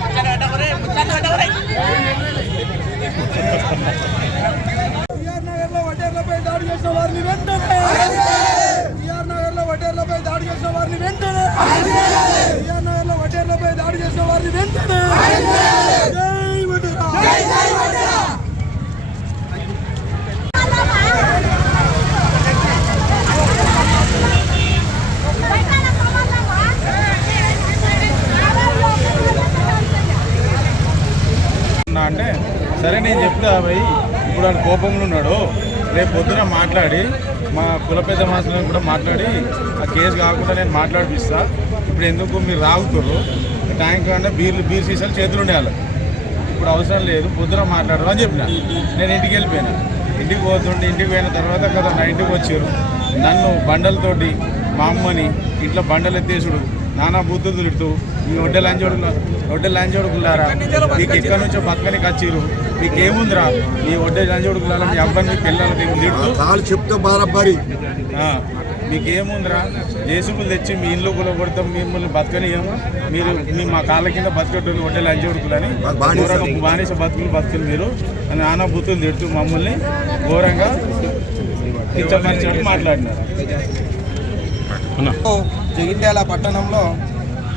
Bercanda ada orang, bercanda ada. నేను చెప్తా భయ్ ఇప్పుడు ఆయన కోపంలో ఉన్నాడు. రేపు పొద్దున మాట్లాడి మా కుల పెద్ద మనుషులను కూడా మాట్లాడి ఆ కేసు కాకుండా నేను మాట్లాడిపిస్తా. ఇప్పుడు ఎందుకు మీరు రాగుతుర్రు? ట్యాంక్ అంటే బీర్లు బీర్ సీసాలు చేతులు ఉండాలి ఇప్పుడు అవసరం లేదు పొద్దున మాట్లాడరు అని చెప్పిన. నేను ఇంటికి వెళ్ళిపోయినా. ఇంటికి పోతుండే ఇంటికి పోయిన తర్వాత కదా నా ఇంటికి వచ్చారు. నన్ను బండలతోటి మా అమ్మని ఇట్లా బండలు ఎత్తేసుడు. నానా బూతులు తిడుతూ మీ ఒడ్డె లంచోడుకు ఒడ్డె లంచోడుకులారా మీకు ఎక్కడి నుంచో బతకనికి వచ్చిర్రు మీకు ఏముందిరా మీ ఒడ్డె లంచోడుకులారా మీ అబ్బాయి మీ పిల్లలు మీకు తిడుతూ కాలు చెప్తే బారబ్బారి. ఆ, మీకు ఏముందిరా జేసుకులు తెచ్చి మీ ఇల్లు కూడా కొడతాం మిమ్మల్ని బతకనియము మీరు మీ మా కాళ్ళ కింద బతికేటోళ్ళు ఒడ్డే లంచోడుకులని బానిస. ఘోరంగా బానిస బతుకులు బతుకులు మీరు. అని నానా బుద్ధులు తిడుతూ మమ్మల్ని ఘోరంగా కించపరిచినట్టు మాట్లాడినారు. జగిత్యాల పట్టణంలో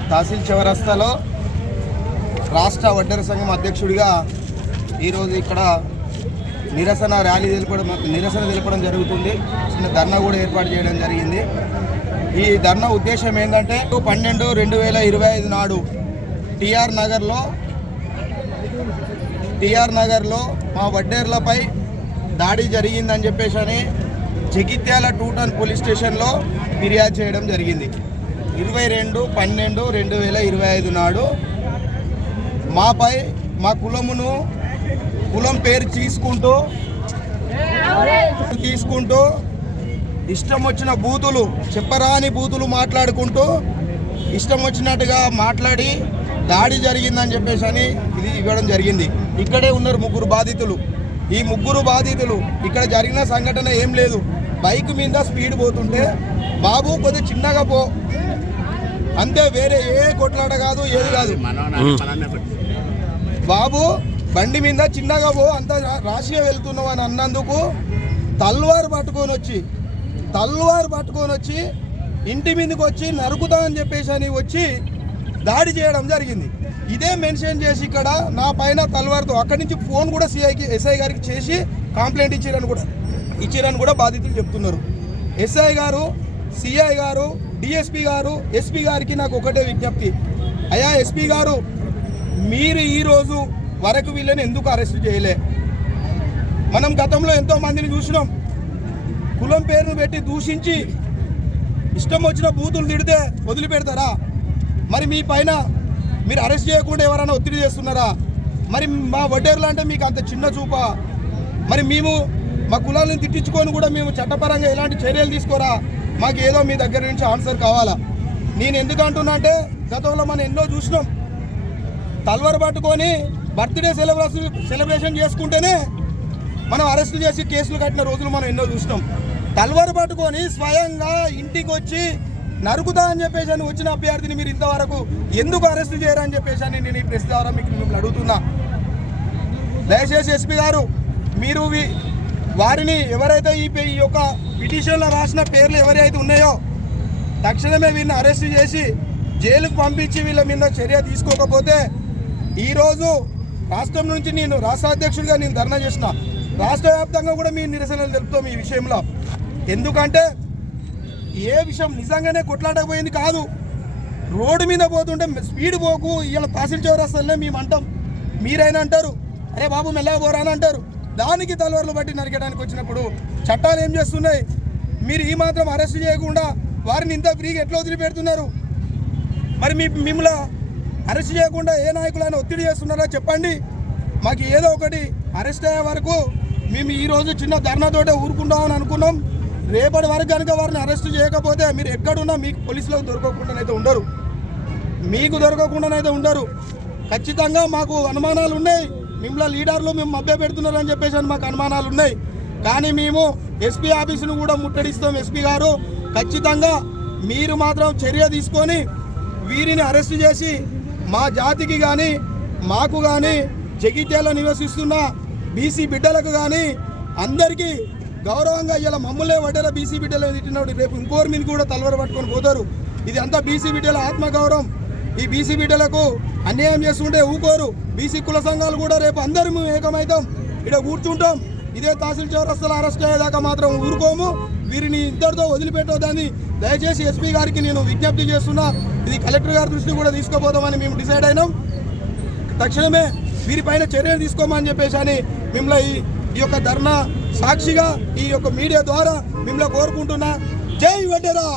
తహసీల్ చౌరస్తాలో రాష్ట్ర వడ్డెర సంఘం అధ్యక్షుడిగా ఈరోజు ఇక్కడ నిరసన ర్యాలీ తెలపడం నిరసన తెలపడం జరుగుతుంది. చిన్న ధర్నా కూడా ఏర్పాటు చేయడం జరిగింది. ఈ ధర్నా ఉద్దేశం ఏంటంటే పన్నెండు రెండు వేల ఇరవై ఐదు నాడు టిఆర్ నగర్లో టిఆర్ నగర్లో మా వడ్డేర్లపై దాడి జరిగిందని చెప్పేసి అని జగిత్యాల టూ టౌన్ పోలీస్ స్టేషన్లో ఫిర్యాదు చేయడం జరిగింది. ఇరవై రెండు పన్నెండు రెండు వేల ఇరవై ఐదు నాడు మాపై మా కులమును కులం పేరు తీసుకుంటూ తీసుకుంటూ ఇష్టం వచ్చిన బూతులు చెప్పరాని బూతులు మాట్లాడుకుంటూ ఇష్టం వచ్చినట్టుగా మాట్లాడి దాడి జరిగిందని చెప్పేసి అని ఇది ఇవ్వడం జరిగింది. ఇక్కడే ఉన్నారు ముగ్గురు బాధితులు. ఈ ముగ్గురు బాధితులు ఇక్కడ జరిగిన సంఘటన ఏం లేదు. బైక్ మీద స్పీడ్ పోతుంటే బాబు కొద్దిగా చిన్నగా పో. అంతే వేరే ఏ కొట్లాట కాదు ఏది కాదు. బాబు బండి మీద చిన్నగా పో అంత రాశిగా వెళ్తున్నావు అని అన్నందుకు తల్వారు పట్టుకొని వచ్చి తల్వారు పట్టుకొని వచ్చి ఇంటి మీదకి వచ్చి నరుకుతా అని చెప్పేసి అని వచ్చి దాడి చేయడం జరిగింది. ఇదే మెన్షన్ చేసి ఇక్కడ నా పైన తల్వారుతో అక్కడి నుంచి ఫోన్ కూడా సిఐకి ఎస్ఐ గారికి చేసి కంప్లైంట్ ఇచ్చారని కూడా. ఇచ్చారని కూడా బాధితులు చెప్తున్నారు. ఎస్ఐ గారు సిఐ గారు డిఎస్పి గారు ఎస్పీ గారికి నాకు ఒకటే విజ్ఞప్తి. అయ్యా ఎస్పీ గారు మీరు ఈరోజు వరకు వీళ్ళని ఎందుకు అరెస్ట్ చేయలే? మనం గతంలో ఎంతో మందిని చూసినాం. కులం పేరును పెట్టి దూషించి ఇష్టం వచ్చిన బూతులు తిడితే వదిలిపెడతారా? మరి మీ పైన మీరు అరెస్ట్ చేయకుండా ఎవరైనా ఒత్తిడి చేస్తున్నారా? మరి మా వడ్డేరులు అంటే మీకు అంత చిన్న చూప? మరి మేము మా కులాలను తిట్టించుకొని కూడా మేము చట్టపరంగా ఎలాంటి చర్యలు తీసుకోరా? మాకు ఏదో మీ దగ్గర నుంచి ఆన్సర్ కావాలా? నేను ఎందుకు అంటున్నా అంటే గతంలో మనం ఎన్నో చూసినాం. తల్వర్ పట్టుకొని బర్త్డే సెలబ్రేషన్ సెలబ్రేషన్ చేసుకుంటేనే మనం అరెస్ట్ చేసి కేసులు కట్టిన రోజులు మనం ఎన్నో చూసినాం. తల్వారు పట్టుకొని స్వయంగా ఇంటికి వచ్చి నరుకుతా అని చెప్పేసి అని వచ్చిన అభ్యర్థిని మీరు ఇంతవరకు ఎందుకు అరెస్ట్ చేయరని చెప్పేసి అని నేను ఈ ప్రెస్ ద్వారా మీకు మిమ్మల్ని అడుగుతున్నా. దయచేసి ఎస్పీ గారు మీరు వి- వారిని ఎవరైతే ఈ పే- ఈ యొక్క పిటిషన్లో రాసిన పేర్లు ఎవరైతే ఉన్నాయో తక్షణమే వీళ్ళని అరెస్ట్ చేసి జైలుకు పంపించి వీళ్ళ మీద చర్య తీసుకోకపోతే ఈరోజు రాష్ట్రం నుంచి నేను రాష్ట్ర అధ్యక్షుడిగా నేను ధర్నా చేసిన. రాష్ట్ర వ్యాప్తంగా కూడా మీ నిరసనలు తెలుపుతాం ఈ విషయంలో. ఎందుకంటే ఏ విషయం నిజంగానే కొట్లాడకపోయింది కాదు. రోడ్డు మీద పోతుంటే స్పీడ్ పోకు ఇలా తహసీల్ చౌరస్తాలనే మేము అంటాం. మీరైనా అంటారు. అరే బాబు మెల్లగా పోరా అని అంటారు. దానికి తలవర్లు బట్టి నరికడానికి వచ్చినప్పుడు చట్టాలు ఏం చేస్తున్నాయి? మీరు ఈ మాత్రం అరెస్ట్ చేయకుండా వారిని ఇంత ఫ్రీగా ఎట్లా వదిలిపెడుతున్నారు? మరి మీ మిమ్మల్ని అరెస్ట్ చేయకుండా ఏ నాయకులైనా ఒత్తిడి చేస్తున్నారో చెప్పండి. మాకు ఏదో ఒకటి అరెస్ట్ అయ్యే వరకు మేము ఈరోజు చిన్న ధర్నాతోటే ఊరుకుంటామని అనుకున్నాం. రేపటి వరకు కనుక వారిని అరెస్ట్ చేయకపోతే మీరు ఎక్కడున్నా మీకు పోలీసులకు దొరకకుండానైతే ఉండరు. మీకు దొరకకుండానైతే ఉండరు. ఖచ్చితంగా మాకు అనుమానాలు ఉన్నాయి. మిమ్మల్ని లీడర్లు మేము మభ్య పెడుతున్నారని చెప్పేసి అని మాకు అనుమానాలు ఉన్నాయి. కానీ మేము ఎస్పీ ఆఫీసును కూడా ముట్టడిస్తాం ఎస్పీ గారు. ఖచ్చితంగా మీరు మాత్రం చర్య తీసుకొని వీరిని అరెస్ట్ చేసి మా జాతికి కానీ మాకు కానీ జగిత్యాల నివసిస్తున్న బీసీ బిడ్డలకు కానీ అందరికీ గౌరవంగా ఇలా మమ్మల్నే వడ్డేలా బీసీ బిడ్డలు తిట్టినప్పుడు రేపు ఇంకోరి మీద కూడా తలవర పట్టుకొని పోతారు. ఇది అంతా బీసీ బిడ్డల ఆత్మగౌరవం. ఈ బీసీ బిడ్డలకు అన్యాయం చేస్తుంటే ఊకోరు. బీసీ కుల సంఘాలు కూడా రేపు అందరూ మేము ఏకమవుతాం ఇక్కడ కూర్చుంటాం. ఇదే తహసీల్ చౌరస్తలు అరెస్ట్ అయ్యేదాకా మాత్రం ఊరుకోము. వీరిని ఇద్దరితో వదిలిపెట్టొద్దని దయచేసి ఎస్పీ గారికి నేను విజ్ఞప్తి చేస్తున్నా. ఇది కలెక్టర్ గారి దృష్టి కూడా తీసుకుపోదామని మేము డిసైడ్ అయినాం. తక్షణమే వీరిపైన చర్యలు తీసుకోమని చెప్పేసి అని మిమ్మల్ని ఈ ఈ యొక్క ధర్నా సాక్షిగా ఈ యొక్క మీడియా ద్వారా మిమ్మల్ని కోరుకుంటున్నా. జై వడ్డెరా!